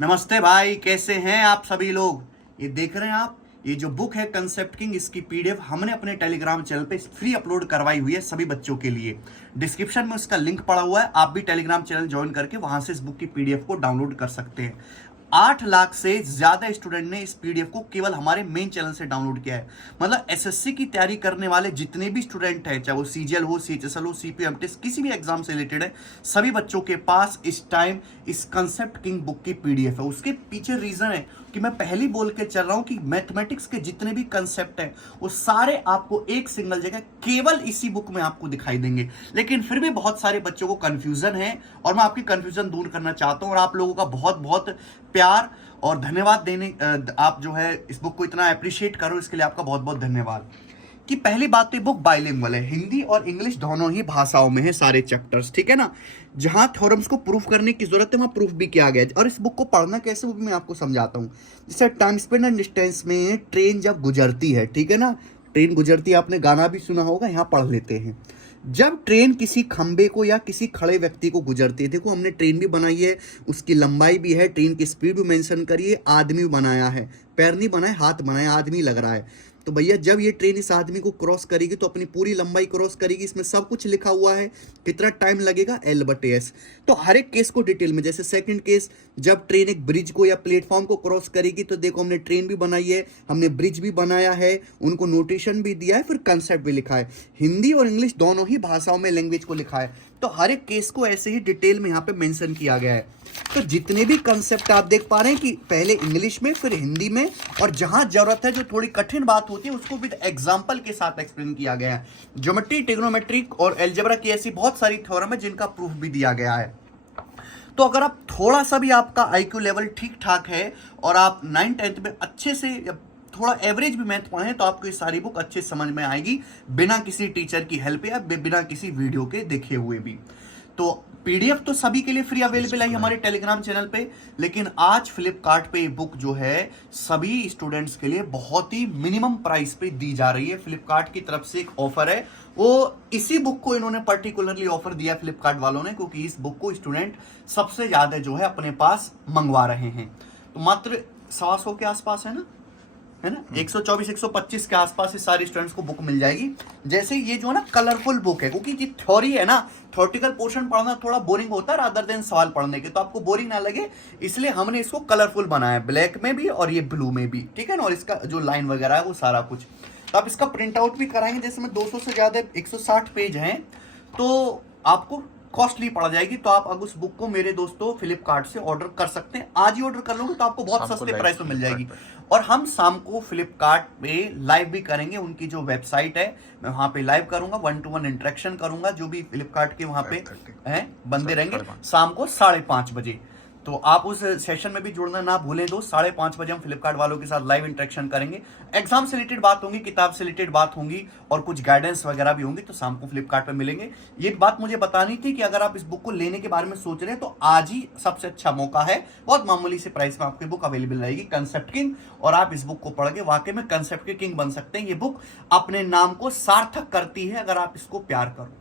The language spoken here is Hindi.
नमस्ते भाई, कैसे हैं आप सभी लोग। ये देख रहे हैं आप, ये जो बुक है कंसेप्ट किंग, इसकी पीडीएफ हमने अपने टेलीग्राम चैनल पे फ्री अपलोड करवाई हुई है सभी बच्चों के लिए। डिस्क्रिप्शन में उसका लिंक पड़ा हुआ है, आप भी टेलीग्राम चैनल ज्वाइन करके वहां से इस बुक की पीडीएफ को डाउनलोड कर सकते हैं। 8 लाख से ज्यादा स्टूडेंट ने इस पीडीएफ को केवल हमारे मेन चैनल से डाउनलोड किया है। मतलब एसएससी की तैयारी करने वाले जितने भी स्टूडेंट हैं, चाहे वो सीजीएल हो, सीएचएसएल हो, सीपीएमटीएस, किसी भी एग्जाम से रिलेटेड है, सभी बच्चों के पास इस टाइम इस कंसेप्ट किंग बुक की पीडीएफ है। उसके पीछे रीजन है कि मैं पहले बोल के चल रहा हूं कि मैथमेटिक्स के जितने भी कंसेप्ट हैं वो सारे आपको एक सिंगल जगह केवल इसी बुक में आपको दिखाई देंगे। लेकिन फिर भी बहुत सारे बच्चों को कंफ्यूजन है और मैं आपकी कंफ्यूजन दूर करना चाहता हूं। और आप लोगों का बहुत बहुत प्यार और धन्यवाद देने, आप जो है इस बुक को इतना अप्रिशिएट करो, इसके लिए आपका बहुत बहुत धन्यवाद। कि पहली बात तो ये बुक बाइलिंगुअल है, हिंदी और इंग्लिश दोनों ही भाषाओं में है सारे चैप्टर्स, ठीक है ना। जहां थ्योरम्स को प्रूफ करने की जरूरत है वहां प्रूफ भी किया गया है। और इस बुक को पढ़ना कैसे वो भी मैं आपको समझाता हूँ। जैसे टाइम स्पेंड एंड डिस्टेंस में ट्रेन जब गुजरती है, ठीक है ना, ट्रेन गुजरती है, आपने गाना भी सुना होगा, यहाँ पढ़ लेते हैं। जब ट्रेन किसी खंबे को या किसी खड़े व्यक्ति को गुजरती है, देखो हमने ट्रेन भी बनाई है, उसकी लंबाई भी है, ट्रेन की स्पीड भी मेंशन करी है, आदमी बनाया है, पैर नहीं बनाए, हाथ बनाए, आदमी लग रहा है। तो भैया जब ये ट्रेन इस आदमी को क्रॉस करेगी तो अपनी पूरी लंबाई क्रॉस करेगी, इसमें सब कुछ लिखा हुआ है, कितना टाइम लगेगा L/S। तो हर एक केस को डिटेल में, जैसे सेकंड केस, जब ट्रेन एक ब्रिज को या प्लेटफॉर्म को क्रॉस करेगी, तो देखो हमने ट्रेन भी बनाई है, हमने ब्रिज भी बनाया है, उनको नोटेशन भी दिया है, फिर कंसेप्ट भी लिखा है। हिंदी और इंग्लिश दोनों ही भाषाओं में लैंग्वेज को लिखा है। तो हर एक केस को ऐसे ही डिटेल में यहाँ पे मेंशन किया गया है। तो जितने भी कंसेप्ट आप देख पा रहे हैं कि पहले इंग्लिश में, फिर हिंदी में, और जहां जरूरत है जो थोड़ी कठिन बात होती है उसको विद एग्जांपल के साथ एक्सप्लेन किया गया है। ज्योमेट्री, ट्रिग्नोमेट्रिक और अलजेब्रा की ऐसी बहुत सारी थ्योरम है जिनका प्रूफ भी दिया गया है। तो अगर आप थोड़ा सा भी आपका आईक्यू लेवल ठीक ठाक है और आप 9th-10th में अच्छे से थोड़ा एवरेज भी मैथ पढ़े तो आपको ये सारी बुक अच्छे समझ में आएगी, बिना किसी टीचर की हेल्प या बिना किसी वीडियो के देखे हुए भी। तो पीडीएफ तो सभी के लिए फ्री अवेलेबल है हमारे टेलीग्राम चैनल पे, लेकिन आज फ्लिपकार्ट पे बुक जो है सभी स्टूडेंट्स के लिए बहुत ही मिनिमम प्राइस पे दी जा रही है। फ्लिपकार्ट की तरफ से एक ऑफर है, वो इसी बुक को इन्होंने पर्टिकुलरली ऑफर दिया फ्लिपकार्ट वालों ने, क्योंकि इस बुक को स्टूडेंट सबसे ज्यादा जो है अपने पास मंगवा रहे हैं। तो मात्र 100 के आसपास है ना 124 125 के आसपास इस सारे स्टूडेंट्स को बुक मिल जाएगी। जैसे ये जो है ना कलरफुल बुक है, क्योंकि ये थ्योरी है ना, थ्योरेटिकल पोर्शन पढ़ना थोड़ा बोरिंग होता है रादर देन सवाल पढ़ने के, तो आपको बोरिंग ना लगे इसलिए हमने इसको कलरफुल बनाया है, ब्लैक में भी और ये ब्लू में भी, ठीक है ना। और इसका जो लाइन वगैरह है वो सारा कुछ, तो आप इसका प्रिंट आउट भी कराएंगे, जैसे में 200 से ज्यादा 160 पेज हैं, तो आपको कॉस्टली पड़ जाएगी। तो आप अगर उस बुक को मेरे दोस्तों फ्लिपकार्ट से ऑर्डर कर सकते हैं, आज ही ऑर्डर कर लोगे तो आपको बहुत सस्ते प्राइस में मिल जाएगी। और हम शाम को फ्लिपकार्ट पे लाइव भी करेंगे, उनकी जो वेबसाइट है मैं वहां पे लाइव करूंगा, 1-to-1 इंटरेक्शन करूंगा, जो भी फ्लिपकार्ट के वहां पे हैं बंदे रहेंगे शाम को 5:30 बजे। तो आप उस सेशन में भी जुड़ना ना भूलें दोस्त। 5:30 बजे हम फ्लिपकार्ट वालों के साथ लाइव इंटरेक्शन करेंगे, एग्जाम से रिलेटेड बात होंगी, किताब से रिलेटेड बात होंगी और कुछ गाइडेंस वगैरह भी होंगी। तो शाम को फ्लिपकार्ट पे मिलेंगे। ये बात मुझे बतानी थी कि अगर आप इस बुक को लेने के बारे में सोच रहे हैं तो आज ही सबसे अच्छा मौका है। बहुत मामूली से प्राइस में आपकी बुक अवेलेबल रहेगी, कंसेप्ट किंग, और आप इस बुक को पढ़ के वाकई में कंसेप्ट के किंग बन सकते हैं। ये बुक अपने नाम को सार्थक करती है अगर आप इसको प्यार करो।